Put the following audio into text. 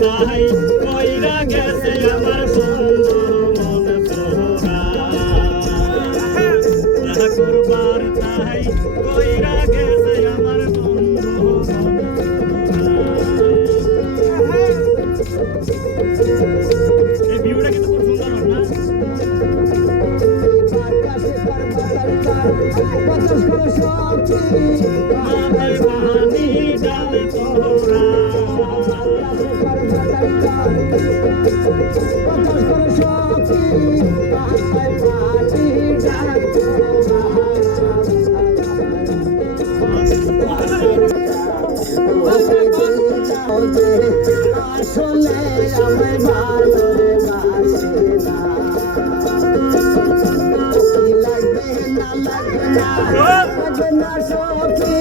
তাই কইরা গেছে আমার বন্ধু মন তোরা করবার তাই কইরা গেছে আমার বন্ধু মন এই ভিউটা কিন্তু খুব সুন্দর না আমার পানি ডাল তোরা আসলে আমায় ভালো লাগবে না সখী